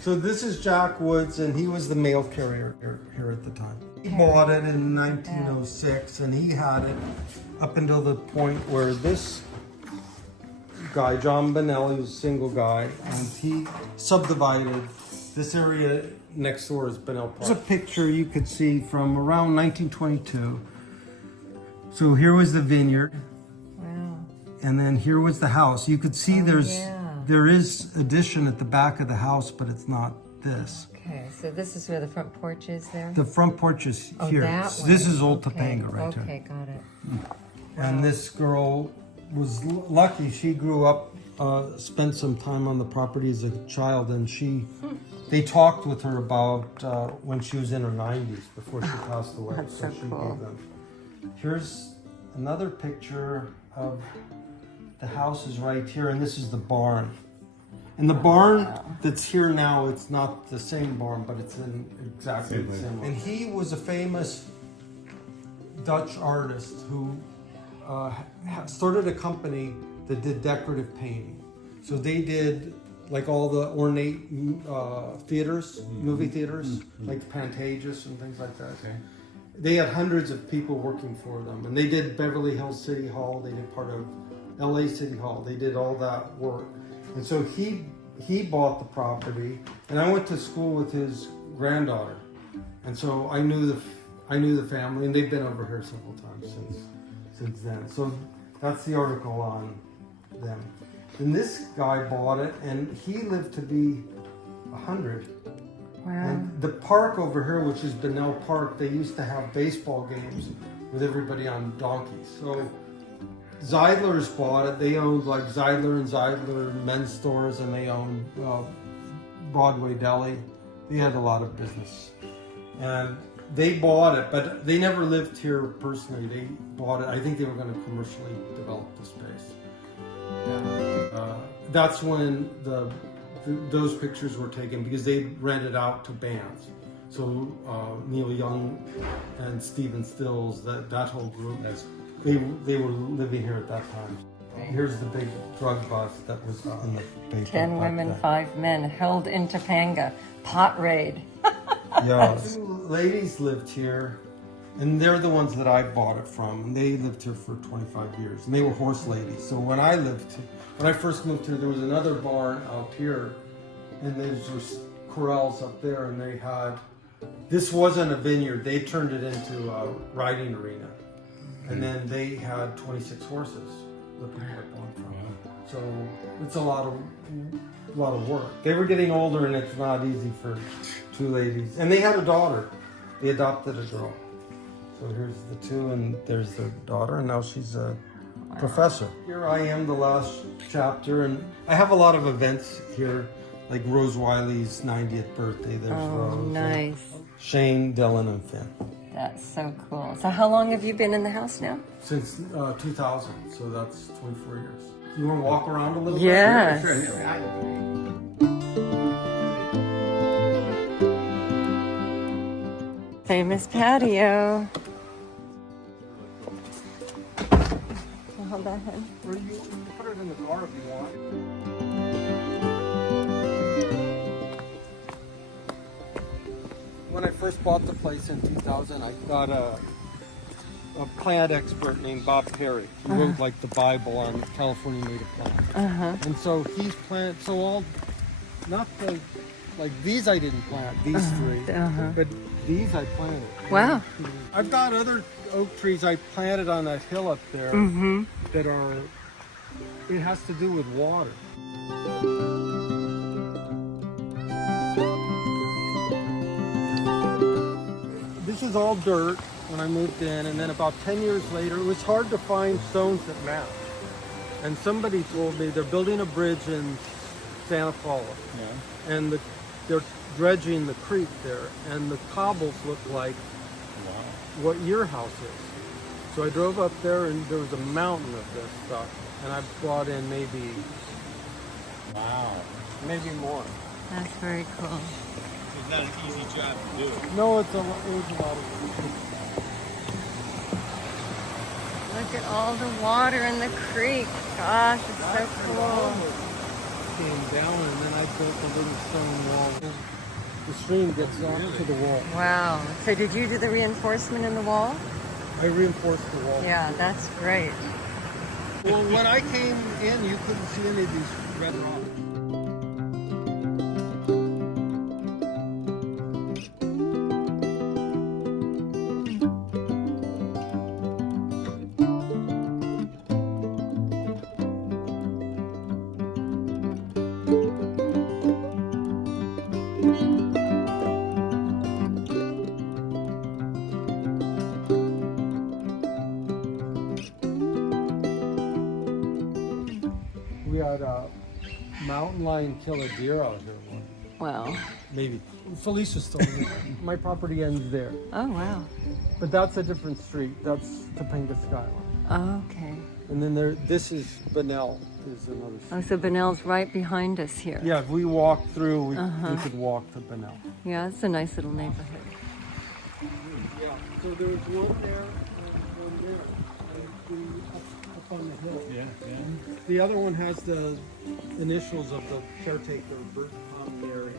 So this is Jack Woods, and he was the mail carrier here at the time. He bought it in 1906, and he had it up until the point where this guy, John Benelli, was a single guy, and he subdivided this area next door as Benell Park. There's a picture you could see from around 1922. So here was the vineyard. Wow. And then here was the house. You could see there is addition at the back of the house, but it's not this. Okay, so this is where the front porch is there? The front porch is here. That So one. this is Old Okay. Topanga right here. Okay, got it. And this girl was lucky. She grew up, spent some time on the property as a child, and they talked with her about when she was in her 90s before she passed away. That's so she cool. gave them. Here's another picture of the house is right here, and this is the barn. And the barn that's here now, it's not the same barn, but it's in exactly the same way. And he was a famous Dutch artist who started a company that did decorative painting. So they did like all the ornate theaters, movie theaters, like Pantages and things like that. Okay. They had hundreds of people working for them, and they did Beverly Hills City Hall. They did part of LA City Hall. They did all that work. And so he bought the property, and I went to school with his granddaughter. And so I knew the family, and they've been over here several times since then. So that's the article on them. And this guy bought it, and he lived to be 100. Wow. And the park over here, which is Benell Park, they used to have baseball games with everybody on donkeys. So Zeidler's bought it. They owned like Zeidler and Zeidler men's stores, and they owned Broadway Deli. They had a lot of business. And they bought it, but they never lived here personally. They bought it. I think they were going to commercially develop the space. That's when those pictures were taken, because they rented out to bands. So Neil Young and Stephen Stills, that whole group, they were living here at that time. Here's the big drug bust that was in the paper. 10 women, 5 men held in Topanga. Pot raid. Yeah. Two ladies lived here, and they're the ones that I bought it from. And they lived here for 25 years, and they were horse ladies. So when I first moved here, there was another barn out here, and there's just corrals up there, and they had, this wasn't a vineyard. They turned it into a riding arena. And then they had 26 horses that people had bought from. So it's a lot of work. They were getting older, and it's not easy for two ladies. And they had a daughter. They adopted a girl. So here's the two, and there's their daughter, and now she's a professor. Here I am, the last chapter, and I have a lot of events here, like Rose Wiley's 90th birthday. There's Rose. Nice. Shane, Dylan, and Finn. That's so cool. So how long have you been in the house now? Since 2000, so that's 24 years. You want to walk around a little Yes. bit? Famous patio. Hold that in. Or you can put it in the car if you want. When I first bought the place in 2000, I got a plant expert named Bob Perry. He wrote like the Bible on California native plants. And so he's planted, so all, not the, like these I didn't plant, these three, but these I planted. Wow. I've got other oak trees I planted on that hill up there that are, it has to do with water. This is all dirt when I moved in, and then about 10 years later, it was hard to find stones that match. And somebody told me they're building a bridge in Santa Paula, and they're dredging the creek there, and the cobbles look like what your house is. So I drove up there, and there was a mountain of this stuff, and I brought in maybe Wow. Maybe more. That's very cool. It's not an easy job to do. No, it was a lot of Look at all the water in the creek. Gosh, it's so cool. Came down and then I built a little stone wall. The stream gets onto the wall. Wow. So did you do the reinforcement in the wall? I reinforced the wall. Yeah, that's great. Well, when I came in, you couldn't see any of these red rocks. We had a mountain lion kill a deer out here once. Wow. Maybe. Felicia's still here. My property ends there. Oh, wow. But that's a different street. That's Topanga Skyline. Oh, okay. And then this is Bunnell, is another street. Oh, so Bunnell's right behind us here. Yeah, if we walk through, we could walk to Bunnell. Yeah, it's a nice little neighborhood. Yeah, so there's one there and one there. And up on the hill. Yeah, yeah. The other one has the initials of the caretaker, Bert Mary,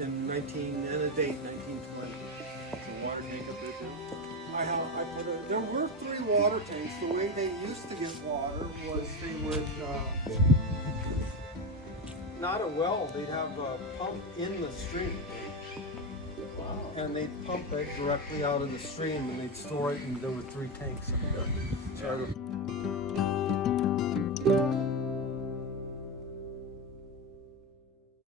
and a date, 1920. The water tank up there too? There were 3 water tanks. The way they used to get water was they would, not a well, they'd have a pump in the stream. Wow. And they'd pump it directly out of the stream and they'd store it, and there were 3 tanks up there. So